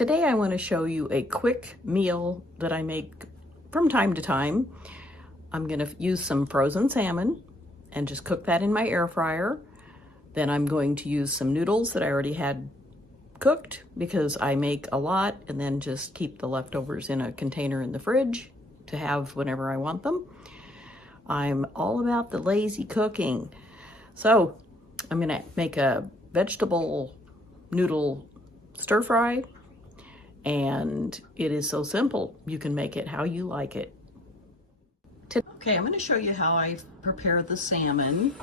Today I want to show you a quick meal that I make from time to time. I'm going to use some frozen salmon and just cook that in my air fryer. Then I'm going to use some noodles that I already had cooked because I make a lot and then just keep the leftovers in a container in the fridge to have whenever I want them. I'm all about the lazy cooking. So I'm going to make a vegetable noodle stir fry. And it is so simple. You can make it how you like it. Okay, I'm going to show you how I prepare the salmon.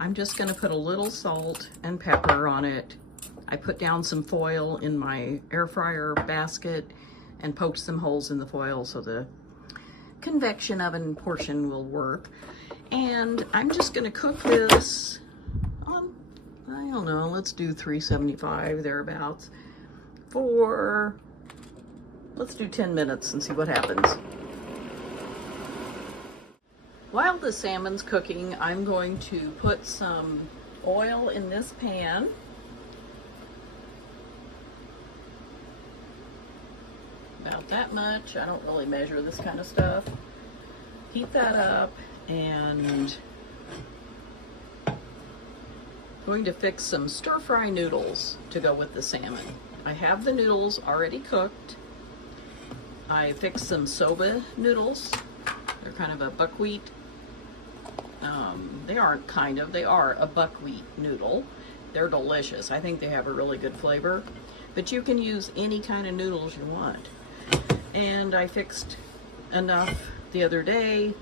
I'm just going to put a little salt and pepper on it. I put down some foil in my air fryer basket and poked some holes in the foil so the convection oven portion will work. And I'm just going to cook this on, I don't know, let's do 375 thereabouts for, let's do 10 minutes and see what happens. While the salmon's cooking, I'm going to put some oil in this pan. About that much. I don't really measure this kind of stuff. Heat that up and I'm going to fix some stir-fry noodles to go with the salmon. I have the noodles already cooked. I fixed some soba noodles. They're kind of a buckwheat. They aren't kind of, they are a buckwheat noodle. They're delicious. I think they have a really good flavor. But you can use any kind of noodles you want. And I fixed enough the other day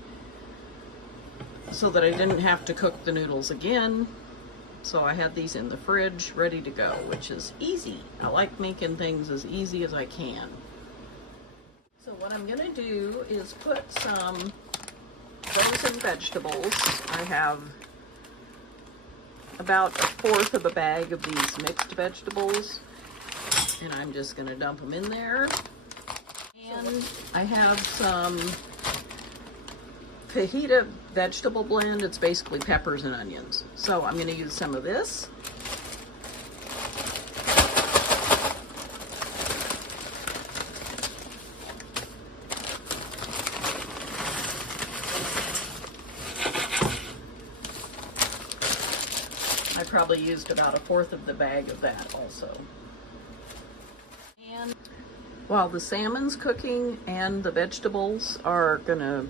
so that I didn't have to cook the noodles again. So I had these in the fridge ready to go, which is easy. I like making things as easy as I can. So what I'm gonna do is put some frozen vegetables. I have about 1/4 of a bag of these mixed vegetables, and I'm just gonna dump them in there. And I have some fajita vegetable blend. It's basically peppers and onions. So I'm gonna use some of this. I probably used about 1/4 of the bag of that also. And while the salmon's cooking and the vegetables are gonna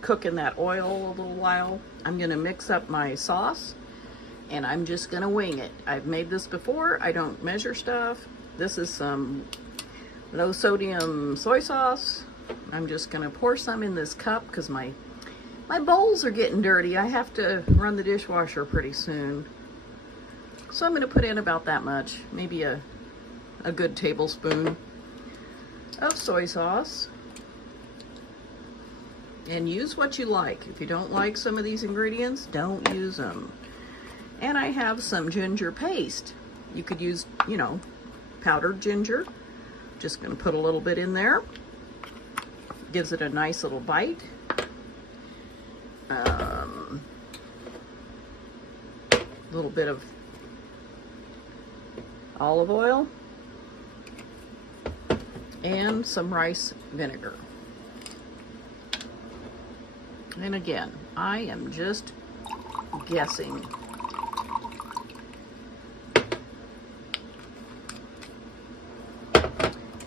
cook in that oil a little while, I'm gonna mix up my sauce and I'm just gonna wing it. I've made this before. I don't measure stuff. This is some low sodium soy sauce. I'm just gonna pour some in this cup because my bowls are getting dirty. I have to run the dishwasher pretty soon. So I'm gonna put in about that much, maybe a good tablespoon of soy sauce. And use what you like. If you don't like some of these ingredients, don't use them. And I have some ginger paste. You could use, you know, powdered ginger. Just gonna put a little bit in there. Gives it a nice little bite. A little bit of olive oil. And some rice vinegar. And again, I am just guessing.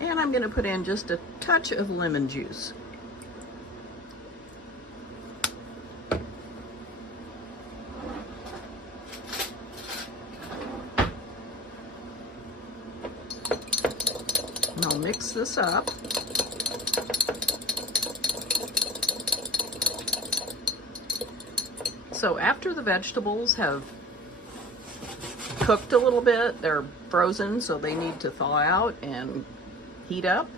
And I'm going to put in just a touch of lemon juice. And I'll mix this up. So after the vegetables have cooked a little bit, they're frozen, so they need to thaw out and heat up.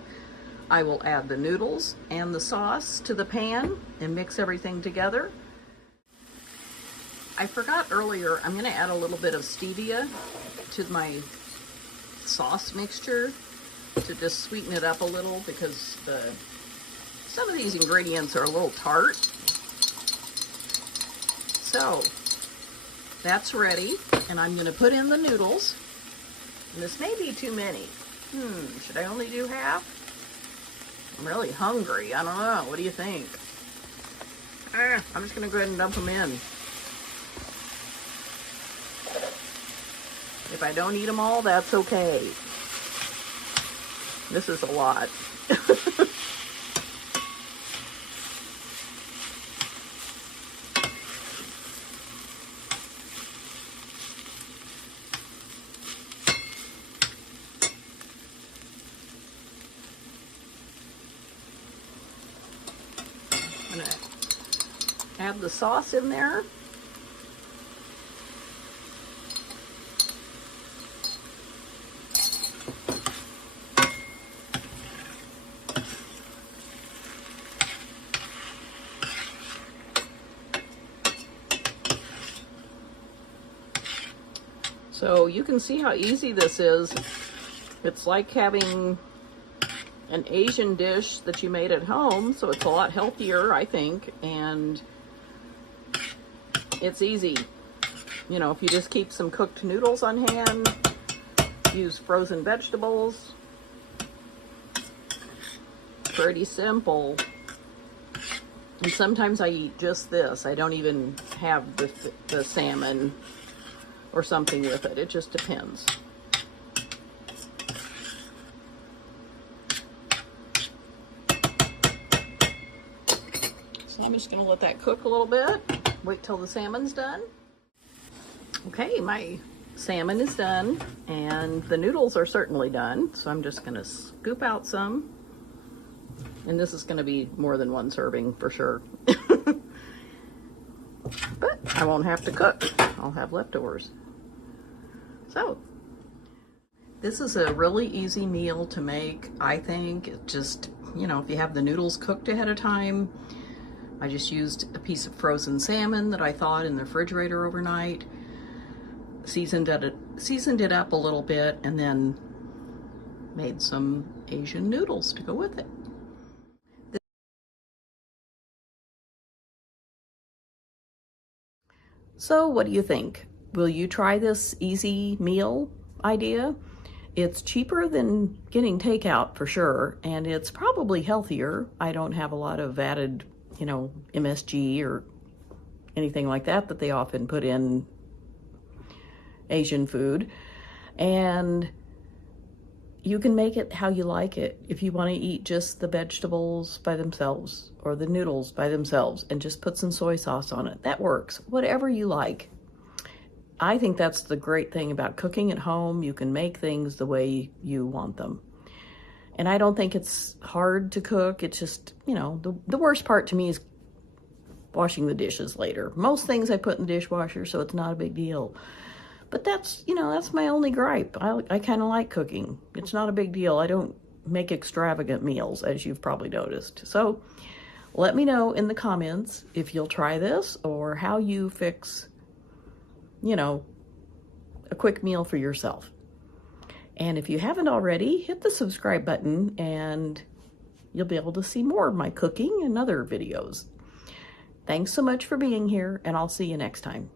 I will add the noodles and the sauce to the pan and mix everything together. I forgot earlier, I'm going to add a little bit of stevia to my sauce mixture to just sweeten it up a little because some of these ingredients are a little tart. So that's ready, and I'm going to put in the noodles. And this may be too many. Should I only do half? I'm really hungry. I don't know. What do you think? I'm just gonna go ahead and dump them in. If I don't eat them all, that's okay. This is a lot. I'm gonna add the sauce in there. So you can see how easy this is. It's like having an Asian dish that you made at home, so it's a lot healthier, I think, and it's easy. You know, if you just keep some cooked noodles on hand, use frozen vegetables, pretty simple. And sometimes I eat just this. I don't even have the salmon or something with it. It just depends. So I'm just gonna let that cook a little bit. Wait till the salmon's done. Okay, my salmon is done and the noodles are certainly done. So I'm just gonna scoop out some. And this is gonna be more than one serving for sure. But I won't have to cook. I'll have leftovers. So, this is a really easy meal to make, I think. It just, you know, if you have the noodles cooked ahead of time, I just used a piece of frozen salmon that I thawed in the refrigerator overnight, seasoned it up a little bit, and then made some Asian noodles to go with it. So, what do you think? Will you try this easy meal idea? It's cheaper than getting takeout for sure, and it's probably healthier. I don't have a lot of added, you know, MSG or anything like that that they often put in Asian food. And you can make it how you like it. If you want to eat just the vegetables by themselves or the noodles by themselves and just put some soy sauce on it, that works. Whatever you like. I think that's the great thing about cooking at home. You can make things the way you want them. And I don't think it's hard to cook. It's just, you know, the worst part to me is washing the dishes later. Most things I put in the dishwasher, so it's not a big deal. But that's, you know, that's my only gripe. I kind of like cooking. It's not a big deal. I don't make extravagant meals, as you've probably noticed. So let me know in the comments if you'll try this or how you fix, you know, a quick meal for yourself. And if you haven't already, hit the subscribe button and you'll be able to see more of my cooking and other videos. Thanks so much for being here, and I'll see you next time.